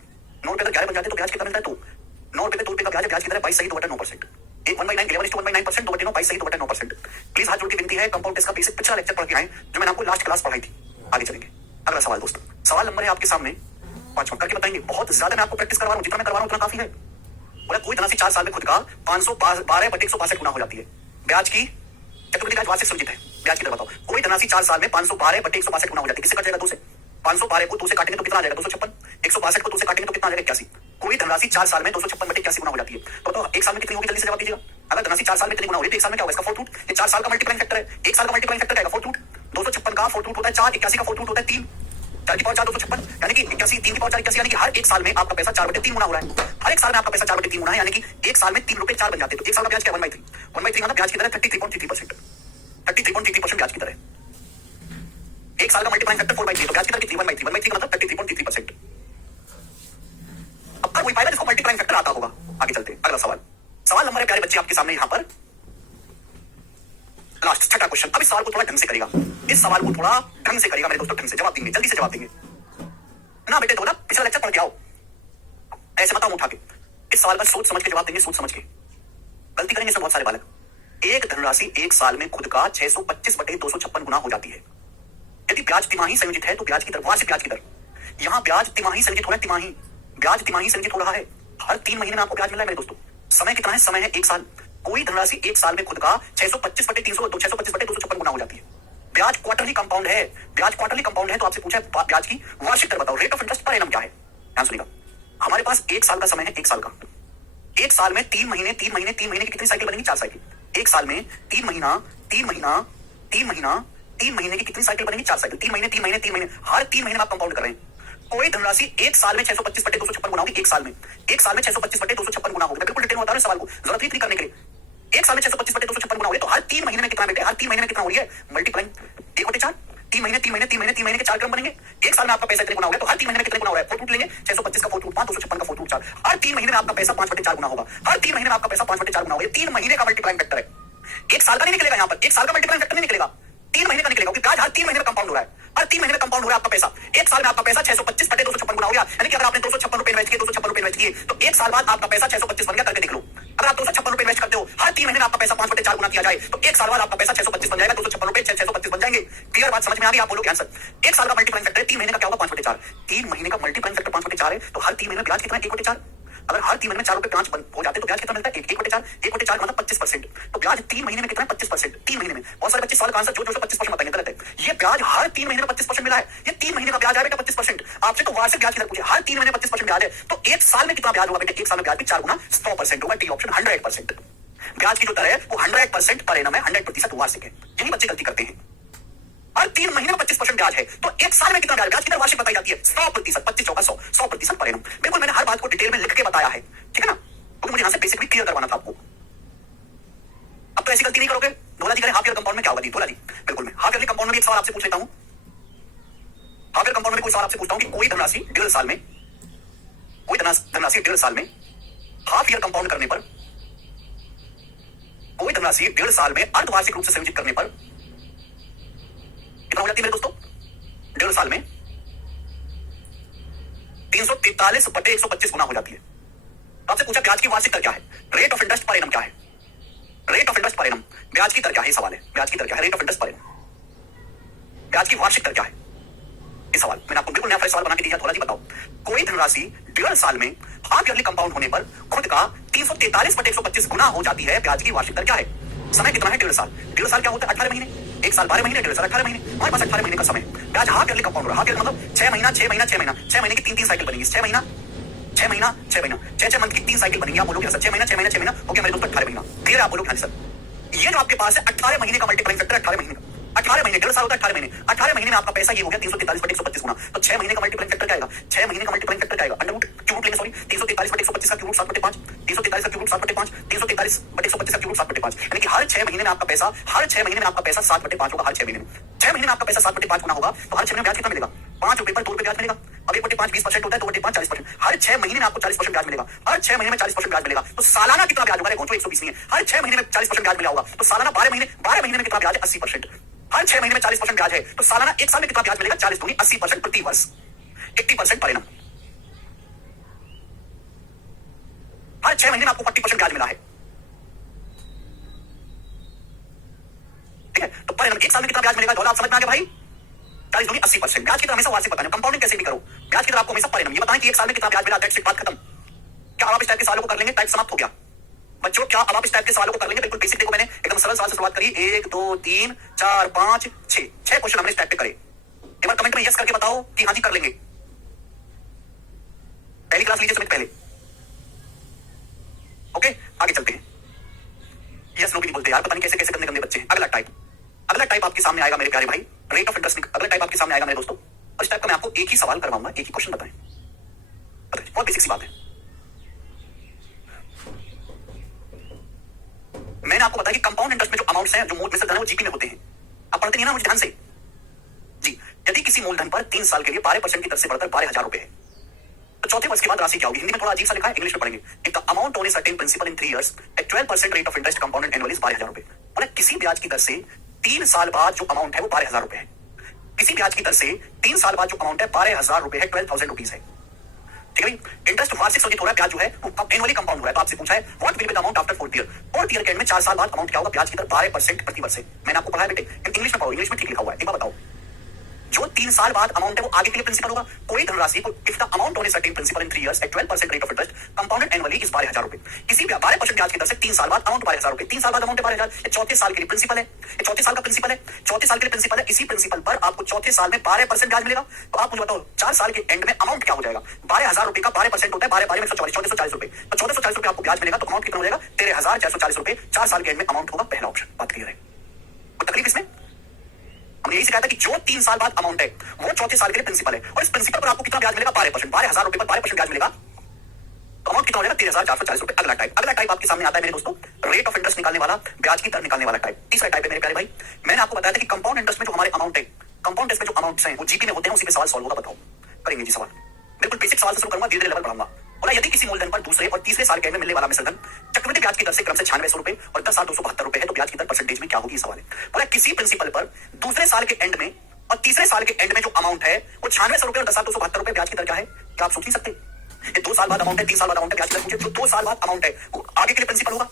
9 रुपए 11 बन जाते तो ब्याज कितना मिलता है? 2 9 रुपए 2 रुपए का ब्याज है, ब्याज की दर है 22 सही 2/9%। 1/9 11/1/9%, 2/9 22 सही 2/9%। प्लीज हाथ जोड़ के विनती है, कंपाउंड टेस्ट का बेसिक पिछला लेक्चर पढ़ के आए, जो मैंने आपको लास्ट क्लास पढ़ाई थी। आगे चलेंगे। अगला सवाल दोस्तों, सवाल नंबर है आपके सामने 5 करके बताएंगे। बहुत ज्यादा मैं आपको प्रैक्टिस करवा रहा हूं, जितना मैं करवा रहा हूं उतना काफी है। बोला कोई धनराशि 4 साल में खुद का 512/162 गुना हो जाती है, ब्याज की चक्रवृद्धि ब्याज वार्षिक समझित है, ब्याज की दर बताओ। कोई धनराशि 4 साल में 512/162 गुना हो जाती है, किससे कट जाएगा? 2 से। 512 को 2 से काटेंगे तो कितना आ जाएगा? 256। 162 को 2 से काटेंगे तो कितना आ जाएगा? 81। कोई धनराशि 4 साल में 256/81 गुना हो जाती है, तो बताओ 1 साल में कितनी होगी? जल्दी से जवाब दीजिएगा। अगर धनराशि 4 साल में कितनी गुना हो रही है तो 1 साल में क्या होगा? इसका फोर्थ रूट। ये 4 साल का मल्टीप्लाइंग फैक्टर है, 1 साल का मल्टीप्लाइंग फैक्टर क्या है? Fourth root. 256 का फोर्थ रूट होता है 4, 81 का फोर्थ रूट होता है 3, 4 की पावर 4 256, यानी कि 81 3 की पावर 4 81, यानी कि हर 1 साल में आपका पैसा 4/3 गुना हो रहा है। हर 1 साल में आपका पैसा 4/3 गुना है, यानी कि 1 साल में 3 रुपए 4 बन जाते हैं। तो 1 साल का ब्याज क्या? 1/3। 1/3 मतलब ब्याज की दर है 33.33%। 33.33% ब्याज की दर है। 1 साल का मल्टीप्लाइंग फैक्टर 4/3, तो ब्याज की दर कितनी? 1/3। 1/3 का मतलब 33.33%। अब तक वही पाएगा जिसको मल्टीप्लाइंग फैक्टर आता होगा। आगे चलते हैं। अगला सवाल, सवाल नंबर है प्यारे बच्चे आपके सामने यहां पर लास्ट छठा क्वेश्चन। अब इस सवाल को थोड़ा ढंग से करेगा, इस सवाल को थोड़ा ढंग से करेगा मेरे दोस्तों, ढंग से जवाब देंगे, जल्दी से जवाब देंगे ना बेटे। तो ना पिछला लेक्चर पढ़ के आओ, ऐसे मत आओ उठा के। इस सवाल का सोच समझ के जवाब देंगे, सोच समझ के। गलती करेंगे इसमें बहुत सारे बालक। एक धनराशि 1 साल में खुद का 625/256 गुना हो जाती है। यदि ब्याज तिमाही संयोजित है तो ब्याज की दर, वार्षिक ब्याज की दर। यहां ब्याज तिमाही संयोजित हो रहा है, तिमाही ब्याज तिमाही संयोजित हो रहा है। हर 3 महीने में आपको ब्याज मिल रहा है मेरे दोस्तों। समय कितना है? समय है 1 साल। कोई धनराशि 1 साल में खुद का 625/256 गुना हो जाती है। ब्याज क्वार्टरली कंपाउंड है, ब्याज क्वार्टरली कंपाउंड है, तो आपसे पूछा है ब्याज की वार्षिक दर बताओ। Rate of interest per annum क्या है? ध्यान सुनिएगा, हमारे पास 1 साल का समय है, 1 साल का। 1 साल में 3 महीने 3 महीने 3 महीने की कितनी साइकिल बनेगी? 4 साइकिल। 1 साल में 3 महीना 3 महीना 3 महीना 3 महीने की कितनी साइकिल बनेगी? 4 साइकिल। 3 महीने 3 महीने 3 महीने, हर 3 महीने में आप कंपाउंड कर रहे हैं। कोई धनराशि 1 साल में 625/256 गुना होगी। 1 साल में 625/256 गुना होगी। बिल्कुल डिटेल में बता रहा हूं सवाल को, जरूरत नहीं करने के लिए। 1 साल में 625/256 गुना हो रही है, तो हर 3 महीने में कितना बेटे? हर 3 महीने में कितना हो रही है? मल्टीप्लाइंग 1/4 3 महीने के 4 क्रम बनेंगे। एक साल में आपका पैसा इतने गुना हो गया, तो हर 3 महीने में कितने गुना हो रहा है? 4 रूट लेंगे, 625 का 4 रूट 5, 256 का 4 रूट 4। हर 3 महीने में आपका पैसा 5/4 गुना होगा। हर 3 महीने में आपका पैसा 5/4 गुना होगा। 3 महीने का मल्टीप्लाइंग फैक्टर है, एक साल का नहीं निकलेगा। यहाँ पर एक साल का मल्टीप्लाइंग फैक्टर नहीं निकलेगा, 3 महीने का निकलेगा, क्योंकि ब्याज हर 3 महीने में कंपाउंड हो रहा है। हर 3 महीने में कंपाउंड हो रहा है आपका पैसा। एक साल में आपका पैसा 625/256 गुना हो गया। यानी कि अगर आपने 256 रुपए इन्वेस्ट किए, 256 रुपए इन्वेस्ट किए, तो एक साल बाद आपका पैसा 625 बन गया। करके देख लो, अगर आप 256 रुपए इन्वेस्ट करते हो, हर 3 महीने में आपका पैसा 5/4 गुना किया जाए, तो एक साल बाद आपका पैसा 625 बन जाएगा। 256 रुपए 625 बन जाएंगे। क्लियर बात समझ में आ रही है? आप बोलोगे आंसर। एक साल का मल्टीप्लाइंग फैक्टर 3 महीने का क्या होगा? 5/4। 3 महीने का मल्टीप्लाइंग फैक्टर 5/4 है, तो हर 3 महीने में ब्याज कितना है? 1/4। अगर हर 3 महीने में 4 रुपए 5 हो जाते तो ब्याज कितना मिलता है? 1/4। 1/4 मतलब 25%। तो ब्याज 3 महीने में कितना है? 25%। 3 महीने में बहुत सारे बच्चे सवाल का आंसर जो 25% बताएंगे, गलत है। ये ब्याज हर 3 महीने में 25% मिला है। ये 3 महीने का ब्याज है बेटा 25%। आपसे तो वार्षिक ब्याज की दर पूछे, हर 3 महीने में 25% ब्याज है, तो एक साल में कितना ब्याज होगा बेटा? एक साल में ब्याज भी 4 गुना 100% होगा। D option 100%। ब्याज की जो दर है वो 100% पर एनम है, 100% वार्षिक है। यही बच्चे गलती करते हैं। हर 3 महीने में 25% ब्याज है, तो एक साल में कितना ब्याज? ब्याज की दर वार्षिक बताई जाती है 100%। 25 चौका 100, 100% पर एनम। बिल्कुल मैंने हर बात को डिटेल में लिख के बताया है, ठीक है ना? क्योंकि मुझे यहां से बेसिकली क्लियर करवाना था आपको। अब तो ऐसी गलती नहीं करोगे। धोला जी करें हाफ ईयर कंपाउंड में क्या होगा? धोला जी बिल्कुल मैं हाफ ईयरली कंपाउंड में एक सवाल आपसे पूछ लेता हूं। हाफ ईयर कंपाउंड में कोई सवाल आपसे पूछता हूं कि कोई धनराशि 1.5 साल में, कोई धनराशि 1.5 साल में हाफ ईयर कंपाउंड करने पर, कोई धनराशि 1.5 साल में अर्धवार्षिक रूप से संयोजित करने पर कितना हो जाती है मेरे दोस्तों? 1.5 साल में 343/125 गुना हो जाती है। आपसे पूछा ब्याज की वार्षिक दर क्या है? Rate of interest per annum क्या है? Rate of interest per annum, ब्याज की दर क्या है? सवाल है ब्याज की दर क्या है? Rate of interest per annum, ब्याज की वार्षिक दर क्या है? ये सवाल मैंने आपको बिल्कुल नया फ्रेश सवाल बना के दिया। थोड़ा जी बताओ, कोई धनराशि 1.5 साल में हाफ ईयरली कंपाउंड होने पर खुद का 343/125 गुना हो जाती है। ब्याज की वार्षिक दर क्या है? समय कितना है? 1.5 साल। 1.5 साल क्या होता है? 18 महीने। एक साल 12 महीने, 1.5 साल 18 महीने। हमारे पास 18 महीने का समय। ब्याज हाफ ईयरली कंपाउंड हो रहा है। हाफ ईयर मतलब 6 महीना 6 महीना 6 महीना 6 महीने की 3 साइकिल बनेगी। 6 महीना 6 महीना 6 महीना 6 मंथ की 3 साइकिल बनेगी। आप बोलोगे सर 6 महीना 6 महीना 6 महीना हो गया मेरे दोस्तों 18 महीना। क्लियर? आप बोलोगे सर ये जो आपके पास है 18 महीने का मल्टीप्लाइंग फैक्टर, 18 महीने का, 18 महीने 1.5 साल होता है 18 महीने। 18 महीने में आपका पैसा ये हो गया 343/125 गुना। तो 6 महीने का मल्टीप्लाइंग फैक्टर क्या आएगा? 6 महीने का मल्टीप्लाइंग फैक्टर क्या आएगा? अंडर रूट क्यूब रूट लेंगे, सॉरी 343/125 का क्यूब रूट 7/5, 343 का क्यूब रूट 7/5, 343/125 का क्यूब रूट 7/5। यानी कि हर 6 महीने में आपका पैसा, हर 6 महीने में आपका पैसा 7/5 होगा। हर 6 महीने में 6 महीने में आपका पैसा 7/5 गुना होगा, तो हर 6 महीने में ब्याज कितना मिलेगा? 5 रुपए पर 2 रुपए ब्याज मिलेगा। अब 1/5 20% होता है, 2/5 40%। हर 6 महीने में आपको 40% ब्याज मिलेगा। हर 6 महीने में 40% ब्याज मिलेगा, तो सालाना कितना ब्याज होगा? 120 नहीं है, हर 6 महीने में 40% ब्याज मिला होगा, तो सालाना 12 महीने में कितना ब्याज है? 80%। हर 6 महीने में 40% ब्याज है, तो सालाना एक साल में कितना ब्याज मिलेगा? 40 दूनी 80% प्रति वर्ष, 80% पर एनम। हर 6 महीने में आपको 40% ब्याज मिला है, ठीक है? तो पर एनम एक साल में कितना ब्याज मिलेगा? डॉलर आप समझ में आ गया भाई? 40 दूनी 80%। ब्याज की तरह हमेशा वार्षिक बताना, कंपाउंडिंग कैसे भी करो, ब्याज की तरह आपको हमेशा पर एनम ये बताएं कि एक साल में कितना ब्याज मिला। दैट्स इट, बात खत्म। क्या आप इस टाइप के सवालों को कर लेंगे? टाइप समाप्त हो गया बच्चों। क्या अब आप इस टाइप के सवालों को कर लेंगे? बिल्कुल बेसिक। देखो मैंने एकदम सरल सवाल से शुरुआत करी। 1 2 3 4 5 6 क्वेश्चन हमने इस टाइप पे करे। एक बार कमेंट में यस करके बताओ कि हाँ जी कर लेंगे। पहली क्लास लीजिए समित पहले। ओके आगे चलते हैं। यस नो भी नहीं बोलते यार, पता नहीं कैसे कैसे गंदे गंदे बच्चे हैं। अगला टाइप आपके सामने आएगा मेरे प्यारे भाई, रेट ऑफ इंटरेस्ट। अगला टाइप आपके सामने आएगा मेरे दोस्तों। और इस टाइप का मैं आपको एक ही सवाल करवाऊंगा, एक ही क्वेश्चन बताएं। बहुत बेसिक सी बात है। मैंने आपको बताया कि कंपाउंड इंटरेस्ट में जो अमाउंट्स हैं, जो मूलधन है, वो जीपी में होते हैं। आप पढ़ते नहीं ना मुझे ध्यान से जी। यदि किसी मूलधन पर 3 साल के लिए 12% की दर से बढ़कर 12,000 रुपए है, तो चौथे वर्ष के बाद राशि क्या होगी? हिंदी में थोड़ा अजीब सा लिखा है, इंग्लिश में पढ़ेंगे। If the amount on a certain principal in 3 years at 12% rate of interest compounded annually 12,000 रुपए। मतलब किसी ब्याज की दर से 3 साल बाद जो अमाउंट है वो 12,000 रुपए है। किसी ब्याज की दर से 3 साल बाद जो अमाउंट है 12,000 रुपए है, 12,000 रुपीज है, ठीक है? इंटरेस्ट वार्षिक संचित हो रहा है, ब्याज जो है वो एनुअली कंपाउंड हो रहा है। तो आपसे पूछा है what will be the amount after 4th year। 4th year के एंड में 4 साल बाद अमाउंट क्या होगा? ब्याज की दर 12% प्रति वर्ष है। मैंने आपको पढ़ाया बेटे, इंग्लिश में पढ़ो, इंग्लिश में ठीक लिखा हुआ है। एक बार बताओ, जो 3 साल बाद अमाउंट है वो आगे के लिए प्रिंसिपल होगा। कोई धनराशि को if the amount on a certain principal in 3 years at 12% rate of interest compounded annually is 12,000 रुपए। किसी 12% ब्याज की दर से 3 साल बाद अमाउंट 12,000 रुपए। 3 साल बाद अमाउंट 12,000, ये चौथे साल के लिए प्रिंसिपल है। ये चौथे साल का प्रिंसिपल है, चौथे साल के लिए प्रिंसिपल है। इसी प्रिंसिपल पर आपको चौथे साल में 12% ब्याज मिलेगा। तो आप मुझे बताओ 4 साल के एंड में अमाउंट क्या हो जाएगा? 12,000 रुपए का 12% होता है, 12 में 140, 1440 रुपए। तो 1440 रुपए आपको ब्याज मिलेगा, तो अमाउंट कितना हो जाएगा? 13,440 रुपए 4 साल के एंड में अमाउंट होगा। पहला ऑप्शन। बात क्लियर है? कोई तकलीफ इसमें? हमने यही सिखाया था कि जो 3 साल बाद अमाउंट है वो चौथे साल के लिए प्रिंसिपल है, और इस प्रिंसिपल पर आपको कितना ब्याज मिलेगा? 12%। 12,000 रुपए पर 12% ब्याज मिलेगा, तो अमाउंट कितना हो जाएगा? 13,440 रुपए। अगला टाइप आपके सामने आता है मेरे दोस्तों, रेट ऑफ इंटरेस्ट निकालने वाला, ब्याज की दर निकालने वाला टाइप। तीसरा टाइप है मेरे प्यारे भाई, मैंने आपको बताया था कि कंपाउंड इंटरेस्ट में जो हमारे अमाउंट है कंपाउंड टेस्ट में जो अमाउंट्स हैं वो जीपी में होते हैं, उसी पे सवाल सॉल्व होगा। बताओ, करेंगे जी सवाल। बिल्कुल बेसिक सवाल से शुरू करूंगा, धीरे धीरे लेवल बढ़ाऊंगा। बोला यदि किसी मूलधन पर दूसरे और तीसरे साल के में मिलने वाला मिश्र धन चक्रवृद्धि ब्याज की दर से क्रम से 9600 रुपए और 10,272 रुपए है, तो ब्याज की दर परसेंटेज में क्या होगी, सवाल है। बोला किसी प्रिंसिपल पर दूसरे साल के एंड में और तीसरे साल के एंड में जो अमाउंट है वो 9600 रुपए और 10,272 रुपए, ब्याज की दर क्या है, क्या आप सोच नहीं सकते? ये 2 साल बाद अमाउंट है, 3 साल बाद अमाउंट है, ब्याज की दर पूछे, जो 2 साल बाद अमाउंट है वो आगे के लिए प्रिंसिपल होगा।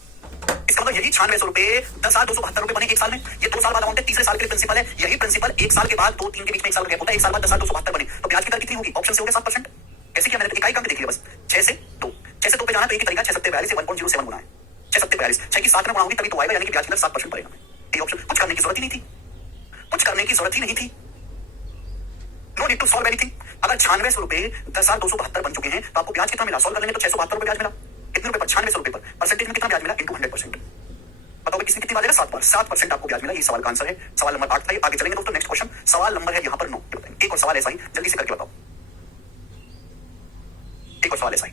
इसका मतलब यही 9600 रुपए 10,272 रुपए बने एक साल में, ये 2 साल बाद अमाउंट है, तीसरे साल के लिए प्रिंसिपल है, यही प्रिंसिपल एक साल के बाद 2-3 के बीच में एक साल का गैप होता है, एक साल बाद 10,272 बने, तो ब्याज की दर कितनी होगी? ऑप्शन से हो गया 7%। ऐसे किया मैंने, इकाई अंक देख लिया बस, 6 से 2, 6 से 2 पे जाना तो एक ही तरीका, 6 7 42 से 1.07 गुना है, 6 7 42, 6 की 7 में गुणा होगी तभी तो आएगा, यानी कि ब्याज की दर 7% पड़ेगा। ये ऑप्शन, कुछ करने की जरूरत ही नहीं थी, कुछ करने की जरूरत ही नहीं थी। No need to solve anything. अगर 9600 रुपए 10,272 बन चुके हैं तो आपको ब्याज कितना मिला, सॉल्व कर लेंगे तो 672 रुपए ब्याज मिला। कितने रुपए पर? 9600 रुपए पर। परसेंटेज में कितना ब्याज मिला? इनटू 100%। बताओ किसमें कितनी बार आएगा? 7 बार, 7% आपको ब्याज मिला। ये सवाल का आंसर है। सवाल नंबर 8 था। आगे चलेंगे दोस्तों, नेक्स्ट क्वेश्चन सवाल नंबर है यहाँ पर 9। एक और सवाल ऐसा ही, जल्दी से करके बताओ, एक और सवाल ऐसा ही।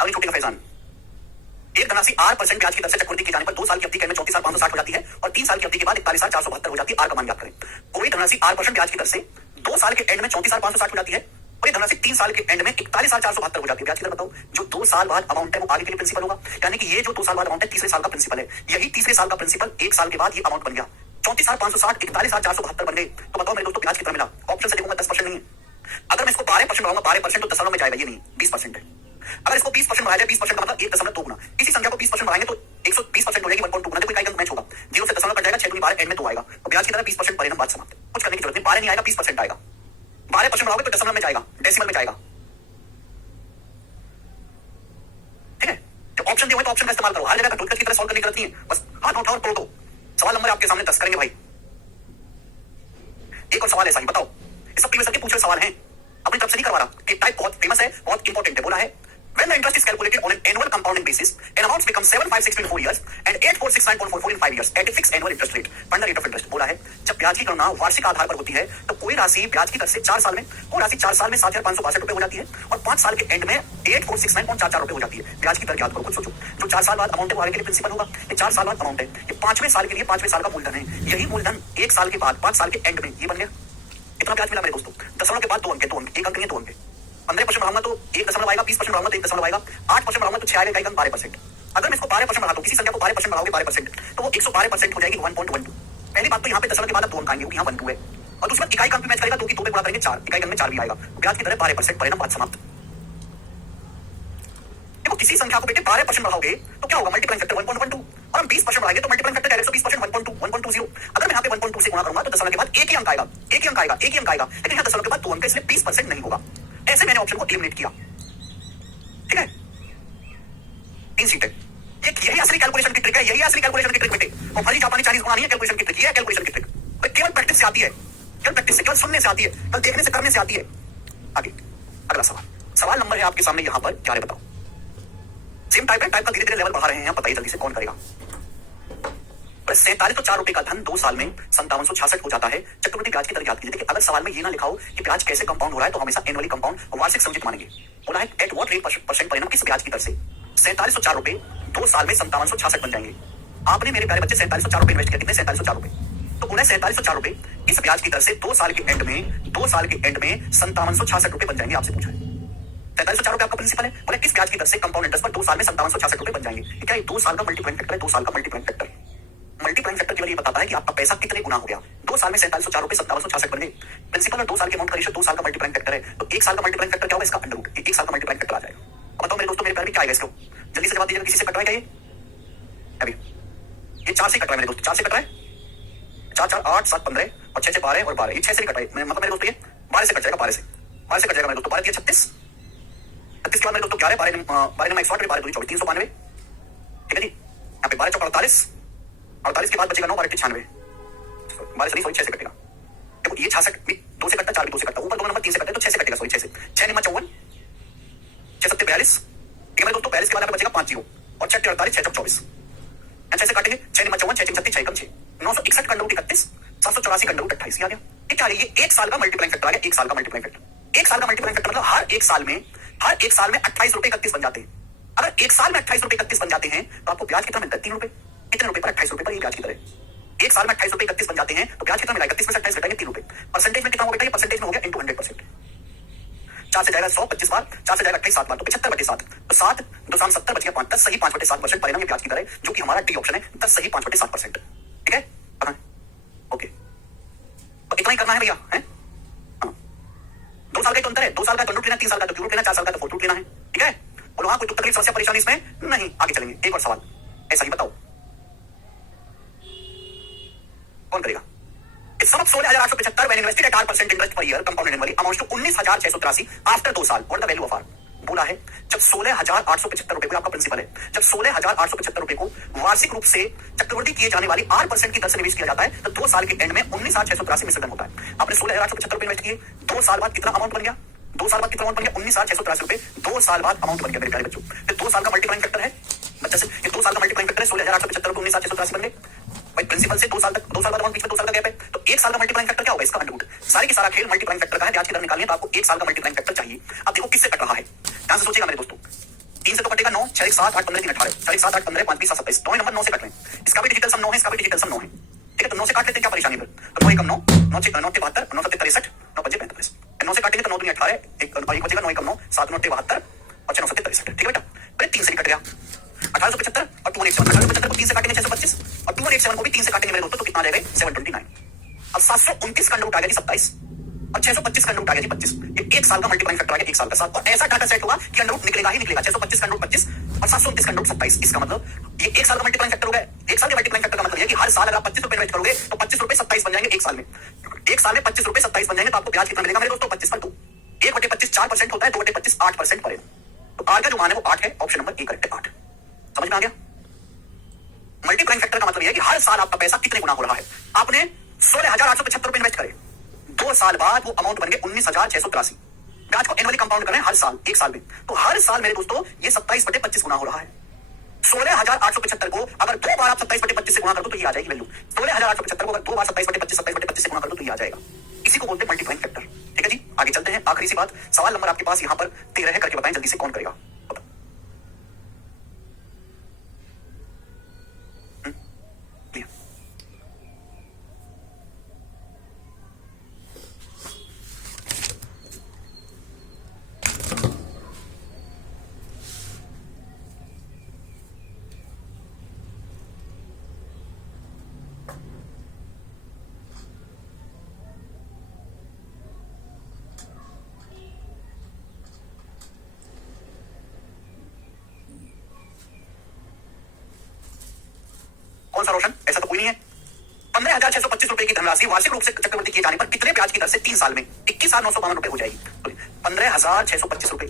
अगली छोटी का फैजान, एक धनराशि 8% ब्याज की दर से चक्रवृद्धि की जाने पर 2 साल की अवधि के में 34,560 हो जाती है और 3 साल की अवधि के बाद 41,472 हो जाती है। आर का मान ज्ञात करें। कोई धनराशि 8% ब्याज की दर से 2 साल के एंड में 34,560 हो जाती है और ये धनराशि 3 साल के एंड में 41,472 हो जाती है। ब्याज की दर बताओ। जो 2 साल बाद अमाउंट है वो आगे के लिए प्रिंसिपल होगा, यानी कि ये जो 2 साल बाद अमाउंट है तीसरे साल का प्रिंसिपल है, यही तीसरे साल का प्रिंसिपल 1 साल के बाद ये अमाउंट बन गया। 34,560 41,472 बन गए। तो बताओ मेरे दोस्तों ब्याज कितना मिला? ऑप्शन से देखूंगा 10% नहीं है। अगर मैं इसको 12% बढ़ाऊंगा, 12% तो दशमलव में जाएगा, ये नहीं 20% है। अगर इसको 20% बढ़ाया जाए, 20% का मतलब 1.2 गुना। किसी संख्या को 20% बढ़ाएंगे तो 120% हो जाएगी, 1.2 गुना। देखो इकाई अंक मैच होगा, 0 से दशमलव कट जाएगा, 6 दूनी 12 एंड में 2 आएगा, तो ब्याज की तरह 20% परिणाम बात समाप्त। कुछ करने की जरूरत नहीं, 12 नहीं आएगा, 20% आएगा। 12% बढ़ाओगे तो दशमलव में जाएगा, डेसिमल में जाएगा। ठीक है, तो ऑप्शन दिए हुए तो ऑप्शन का इस्तेमाल करो। हर जगह घटोत्कच की तरह सॉल्व करने की जरूरत नहीं है, बस हाथ उठाओ और तोड़ दो। सवाल नंबर आपके सामने 10 करेंगे भाई। एक और सवाल ऐसा ही, बताओ, इस सब प्रीवियस के पूछे सवाल हैं, अपनी तरफ से नहीं करवा रहा, कि टाइप बहुत फेमस है, बहुत इंपॉर्टेंट है। बोला है when the interest is calculated on an annual compounding basis and amounts become 756 in 4 years and 8469.44 in 5 years at a fixed annual interest rate under rate of interest। बोला है जब ब्याज की गणना वार्षिक आधार पर होती है तो कोई राशि ब्याज की दर से 4 साल में, कोई राशि 4 साल में 7,562 रुपए हो जाती है और 5 साल के एंड में 8469.44 रुपए हो जाती है। ब्याज की दर याद करो, खुद सोचो। जो 4 साल बाद अमाउंट है वो आगे के लिए प्रिंसिपल होगा, ये 4 साल बाद अमाउंट है, ये 5वें साल के लिए 5वें साल का मूलधन है। यही मूलधन 1 साल के बाद 5 साल के एंड में ये बन गया। इतना ब्याज मिला मेरे दोस्तों। दशमलव के बाद 2 अंक, 2 अंक, 1 अंक नहीं 2 अंक। 15% बढ़ाऊंगा तो 1 दशमलव आएगा, 20% बढ़ाऊंगा तो 1 दशमलव आएगा, 8% बढ़ाऊंगा तो 6 आएगा, इकाई अंक 12%। अगर मैं इसको 12% बढ़ाता हूं, किसी संख्या को 12% बढ़ाओगे 12%, तो वो 112% हो जाएगी, 1.12। पहली बात तो यहाँ पे दशमलव के बाद 2 अंक आएंगे, यहाँ 1 2 है, और दूसरी बात इकाई अंक मैच करेगा, 2 की 2 पे गुणा करेंगे 4, इकाई अंक में 4 भी आएगा। ब्याज की दर 12%, परिणाम बात समाप्त। देखो किसी संख्या को बेटे 12% बढ़ाओगे तो क्या होगा, मल्टीप्लाइंग फैक्टर 1.12, और हम 20% बढ़ाएंगे तो मल्टीप्लाइंग फैक्टर डायरेक्ट 20%, 1.20। अगर मैं यहाँ पे 1.2 से गुणा करूंगा तो दशमलव के बाद एक ही अंक आएगा, एक ही अंक आएगा, एक ही अंक आएगा, लेकिन यहाँ दशमलव के बाद 2 अंक, इसलिए 20% नहीं होगा। ऐसे मैंने ऑप्शन को एलिमिनेट किया। ठीक है, 3 सीटें। यही असली कैलकुलेशन की ट्रिक है, यही असली कैलकुलेशन की ट्रिक बेटे। और फली जापानी चाइनीज गुणा नहीं है कैलकुलेशन की ट्रिक, ये है कैलकुलेशन की ट्रिक। केवल प्रैक्टिस से आती है, केवल प्रैक्टिस से, केवल सुनने से आती है, केवल देखने से, करने से आती है। आगे अगला सवाल, सवाल नंबर है आपके सामने यहाँ पर, क्या है बताओ। सेम टाइप है, टाइप का धीरे धीरे लेवल बढ़ा रहे हैं, बताइए जल्दी से कौन करेगा। 4704 रुपए का धन 2 साल में 5766 हो जाता है। चक्रवृद्धि ब्याज की दर याद कीजिए। देखिए अगर सवाल में ये ना लिखा हो कि ब्याज कैसे कंपाउंड हो रहा है तो हमेशा एनुअली कंपाउंड वार्षिक संचित मानेंगे। बोला है एट व्हाट रेट परसेंट परिणाम किस ब्याज की दर से 4704 रुपए 2 साल में 5766 बन जाएंगे। आपने मेरे प्यारे बच्चे 4704 रुपए इन्वेस्ट किया, कितने 4704 रुपए, तो बोला है 4704 रुपए इस ब्याज की दर से 2 साल के एंड में 5766 रुपए बन जाएंगे। आपसे पूछा है 4704 रुपए आपका प्रिंसिपल है, बोले किस ब्याज की दर से कंपाउंड इंटरेस्ट पर 2 साल में 5766 रुपए बन जाएंगे। क्या ये 2 साल का मल्टीप्लाइंग फैक्टर है, 2 साल का मल्टीप्लाइंग फैक्टर। मल्टीप्लाइंग फैक्टर केवल ये बताता है कि आपका पैसा कितने गुना हो गया। 2 साल में 4704 रुपए 5766 बन गए। प्रिंसिपल और 2 साल के अमाउंट का रेशियो 2 साल का मल्टीप्लाइंग फैक्टर है, तो 1 साल का मल्टीप्लाइंग फैक्टर क्या होगा, इसका अंडर रूट, 1 साल का मल्टीप्लाइंग फैक्टर आ जाएगा। अब बताओ मेरे दोस्तों मेरे प्यारे भी क्या आएगा इसको, जल्दी से जवाब दीजिएगा। किसी से कटवाएगा ये अभी, ये 4 से कट रहा है मेरे दोस्त, 4 से कट रहा है, 4 4 8 7 15 और 6 से 12 और 12, ये 6 से नहीं कट रहा है, मतलब मेरे दोस्तों ये 12 से कट जाएगा, 12 से कट जाएगा मेरे दोस्तों। 12 36 36 के बाद मेरे दोस्तों 11 12 में 160 12 24 392। ठीक है जी, यहाँ पे 12 चौक 48, 48 के बाद बचेगा 9 12 96, 12 से नहीं 6 से कटेगा। देखो ये 66 2 से कटता, 4 भी 2 से कटता, ऊपर 2 नंबर 3 से कटे तो 6 से कटेगा, 6 से 6 9 54 6 7 42। ठीक है मेरे दोस्तों 42 के बाद बचेगा 5 0 और 6 48 6 24, 6 से काटेंगे 6 9 54 6 36 6 कम 6 961 कंडा रूट 31 784 कंडा रूट 28 आ गया। ये क्या है, ये 1 साल का मल्टीप्लाइंग फैक्टर आ गया, 1 साल का मल्टीप्लाइंग फैक्टर। 1 साल का मल्टीप्लाइंग फैक्टर मतलब हर एक साल में 28 रुपए 31 बन जाते हैं। अगर 1 साल में 28 रुपए 31 बन जाते हैं तो आपको ब्याज कितना मिलता है, 3 रुपए। कितने रुपए पर, 28 रुपए पर, ये ब्याज की दर है। एक साल में 28 रुपए 31 बन जाते हैं तो ब्याज कितना मिला? 31 में से 28 घटाएंगे 3 रुपए। परसेंटेज में कितना होगा बेटा? ये परसेंटेज में हो गया इंटू 100%। 4 से जाएगा 100 25 बार, 4 से जाएगा 28 7 बार, तो 75/7, तो 7 2 साम 70 बच गया 5, 10 सही 5/7% परिणाम ये ब्याज की दर है, जो कि हमारा डी ऑप्शन है, 10 सही 5/7%। ठीक है, ओके, तो इतना ही करना है भैया, है 2 साल का तो अंतर है, 2 साल का तो अंडर रूट लेना, 3 साल का तो क्यूब रूट लेना, 4 साल का तो फोर्थ रूट लेना है। ठीक है, बोलो हाँ, कोई तकलीफ समस्या परेशानी इसमें नहीं? आगे चलेंगे, एक और सवाल ऐसा ही बताओ, कौन करेगा? इस सम of 16,875 when invested at 8% interest per year compounded annually amounts to 19,683 after 2 साल। What the value of R? बोला है जब 16,875 रुपए को, आपका प्रिंसिपल है, जब 16,875 रुपए को वार्षिक रूप से चक्रवृद्धि किए जाने वाली 8% की दर से निवेश किया जाता है तो 2 साल के एंड में 19,683 में रिटर्न होता है। आपने 16,875 रुपए इन्वेस्ट किए, 2 साल बाद कितना अमाउंट बन गया? 2 साल बाद कितना अमाउंट बन गया? 19,683 रुपए 2 साल बाद अमाउंट बन गया मेरे प्यारे बच्चों। फिर 2 साल का मल्टीप्लाइंग फैक्टर है बच्चा से, ये 2 साल का मल्टीप्लाइंग फैक्टर है, 16,875 रुपए 19,683 बन गए भाई। प्रिंसिपल से 2 साल तक, 2 साल बाद अमाउंट, बीच में 2 साल का गैप है, तो 1 साल का मल्टीप्लाइंग फैक्टर क्या होगा? इसका अंडर रूट। सारे की सारा खेल मल्टीप्लाइंग फैक्टर का है, ब्याज की दर निकालनी है तो आपको 1 साल का मल्टीप्लाइंग फैक्टर चाहिए। अब देखो किससे कट रहा है, ध्यान से सोचिएगा मेरे दोस्तों। 3 से तो कटेगा 9, 6 7 8 15 3 18, 4 7 8 15 5 20 27, 9 नंबर 9 से कट लें। इसका भी डिजिटल सम 9 है, इसका भी डिजिटल सम 9 है। ठीक है, तो 9 से काट लेते हैं, क्या परेशानी है? तो 9 एकम 9, 9 6 9 72, 9 7 63, 9 5 45, 9 से काटेंगे तो 9 2 18, एक बचेगा 9 एकम 9, 7 9 72 और 6 9 7 63। ठीक है बेटा, पहले 3 से कट गया 1875 और 2187, 1875 को 3 से काटेंगे 625 और 2187 को भी 3 से काटेंगे मेरे दोस्तों, तो कितना आ जाएगा? 729। अब 729 का अंडर रूट आ गया जी 27 और 625 का अंडर रूट आ गया जी 25। ये 1 साल का मल्टीप्लाइंग फैक्टर आ गया 1 साल का साथ, और ऐसा डाटा सेट होगा कि अंडर रूट निकलेगा ही निकलेगा। 625 का अंडर रूट 25 और 729 का अंडर रूट 27। इसका मतलब ये 1 साल का मल्टीप्लाइंग फैक्टर हो गया। 1 साल के मल्टीप्लाइंग फैक्टर का मतलब है कि हर साल अगर आप 25 रुपए इन्वेस्ट करोगे तो 25 रुपए 27 बन जाएंगे 1 साल में। 1 साल में 25 रुपए 27 बन जाएंगे तो आपको ब्याज कितना मिलेगा मेरे दोस्तों? 25/2। 1/25 4% होता है, 2/25 8% पड़ेगा। तो आर का जो मान है वो 8 है, ऑप्शन नंबर ए करेक्ट है 8। समझ में आ गया? मल्टीप्लाइंग फैक्टर का मतलब यह है कि हर साल आपका पैसा कितने गुना हो रहा है। आपने 16,875 रुपए इन्वेस्ट करे, 2 साल बाद वो अमाउंट बन गए 19,683। ब्याज को एनुअली कंपाउंड कर रहे हैं हर साल, 1 साल में, तो हर साल मेरे दोस्तों ये 27/25 गुना हो रहा है। 16,875 को अगर 2 बार आप 27/25 से गुणा कर दो तो ये आ जाएगी वैल्यू। 16,875 को अगर 2 बार 27/25 से गुणा कर दो तो ये आ जाएगा। इसी को बोलते हैं मल्टीप्लाइंग फैक्टर। ठीक है जी, आगे चलते हैं। आखिरी सी बात, सवाल नंबर आपके पास यहाँ पर 13 है, करके बताएं जल्दी से, कौन करेगा? कौन सा रोशन? ऐसा तो कोई नहीं है। 15,625 रुपए की धनराशि वार्षिक रूप से चक्रवृद्धि किए जाने पर कितने ब्याज की दर से 3 साल में 21,952 रुपए हो जाएगी? 15,625 रुपए,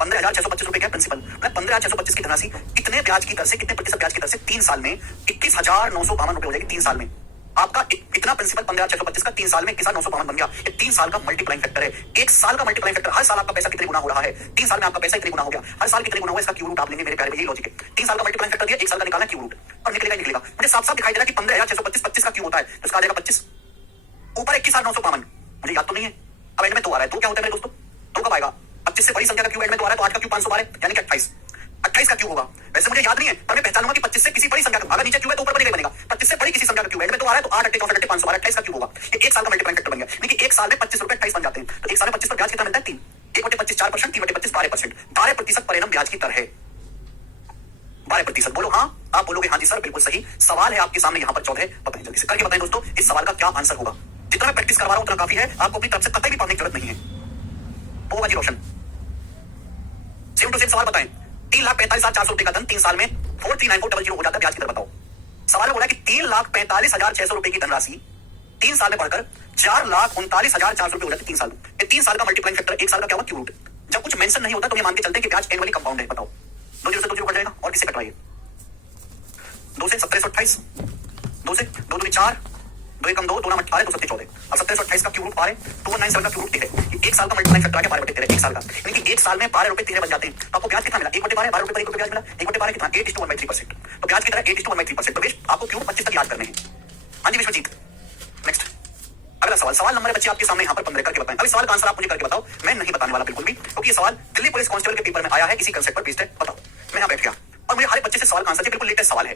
15,625 रुपए क्या प्रिंसिपल? 15,625 की धनराशि कितने ब्याज की दर से, कितने प्रतिशत ब्याज की दर से 3 साल में 21,952 रुपए हो जाएगी 3 साल में। आपका कितना प्रिंसिपल? 15,625 का 3 साल में 21,952 बन गया। ये 3 साल का मल्टीप्लाइंग फैक्टर है। 1 साल का मल्टीप्लाइंग फैक्टर, हर साल आपका पैसा कितने गुना हो रहा है, 3 साल में आपका पैसा कितने गुना हो गया, हर साल कितने गुना हुआ, इसका क्यू रूट आप लेंगे मेरे प्यारे, यही लॉजिक है। 3 साल का मल्टीप्लाइंग फैक्टर दिया, 1 साल का निकालना क्यू रूट, और निकलेगा निकलेगा। मुझे साफ साफ दिखाई दे रहा है कि 15,625 25 का क्यू होता है, तो इसका आ जाएगा 25 ऊपर 21,952। मुझे याद तो नहीं है, अब एंड में 2 आ रहा है। 2 क्या होता है मेरे दोस्तों? 2 कब आएगा? 25 से बड़ी संख्या का क्यू एंड में 2 आ रहा है, तो 8 का क्यू 512 यानी कि 28। 28 का क्यू होगा, वैसे मुझे याद नहीं है पर मैं पहचानूंगा कि 25 से किसी बड़ी संख्या का, अगर नीचे क्यू है तो ऊपर बनेगा बनेगा। 25 से बड़ी किसी संख्या का क्यू एंड में 2 आ रहा है, तो 8 8 64 512 28 का क्यू होगा। ये 1 साल का मल्टीप्लाइंग फैक्टर बन गया, यानी कि 1 साल में 25 रुपए 28 बन जाते हैं, तो 1 साल में 25 पर ब्याज कितना मिलता है? 3। 1/25 4%, 3/25 12%, 12% परिणाम ब्याज की दर है, 12%। बोलो हाँ, आप बोलोगे हाँ जी सर बिल्कुल सही। सवाल है आपके सामने यहाँ पर 14, बताएं जल्दी से, करके बताएं दोस्तों इस सवाल का क्या आंसर होगा। जितना मैं प्रैक्टिस करवा रहा हूं उतना काफी है, आपको अपनी तरफ से कतई भी पढ़ने की जरूरत नहीं है। होगा जी रोशन, सेम टू सेम सवाल बताएं। 3,45,400 रुपए का धन 3 साल में 439,400 हो जाता है, ब्याज की दर बताओ। सवाल में बोला कि 3,45,600 रुपए की धनराशि 3 साल में बढ़कर 4,39,400 रुपए हो जाती है 3 साल में। 3 साल का मल्टीप्लाइंग फैक्टर 1 साल का क्या हुआ? Cube root. जब कुछ मेंशन नहीं होता तो ये मान के चलते हैं कि ब्याज एनुअली कंपाउंड है। बताओ 2 0 से 2 0 कट जाएगा, और किसे कटवाइए? 2 से 1728, 2 से 2 2 4, 2 एकम 2, 2 नाम 18, 2 7 14। अब 1728 का क्यू रूट 12, 2197 का क्यू रूट 13 है। 1 साल का मल्टीप्लाइंग फैक्टर आ गया 12/13, 1 साल का, यानी कि 1 साल में 12/13 बन जाते हैं। तो आपको ब्याज कितना मिला? 1/12, 12 रुपए पर 1 रुपए ब्याज मिला। 1/12 कितना? 8:1/3%। तो ब्याज की तरह 8:1/3%। तो आपको क्यू 25 तक याद करने हैं। हाँ जी विश्वजीत, नेक्स्ट अगला सवाल। सवाल नंबर बच्चे आपके सामने यहाँ पर 15 करके बताएं। अभी सवाल का आंसर आप मुझे करके बताओ, मैं नहीं बताने वाला बिल्कुल भी, क्योंकि ये सवाल दिल्ली पुलिस कांस्टेबल के पेपर में आया है, इसी कंसेप्ट पर बेस्ड है। बताओ, मैं यहाँ बैठ गया और मुझे हर बच्चे से सवाल का आंसर, बिल्कुल लेटेस्ट सवाल है।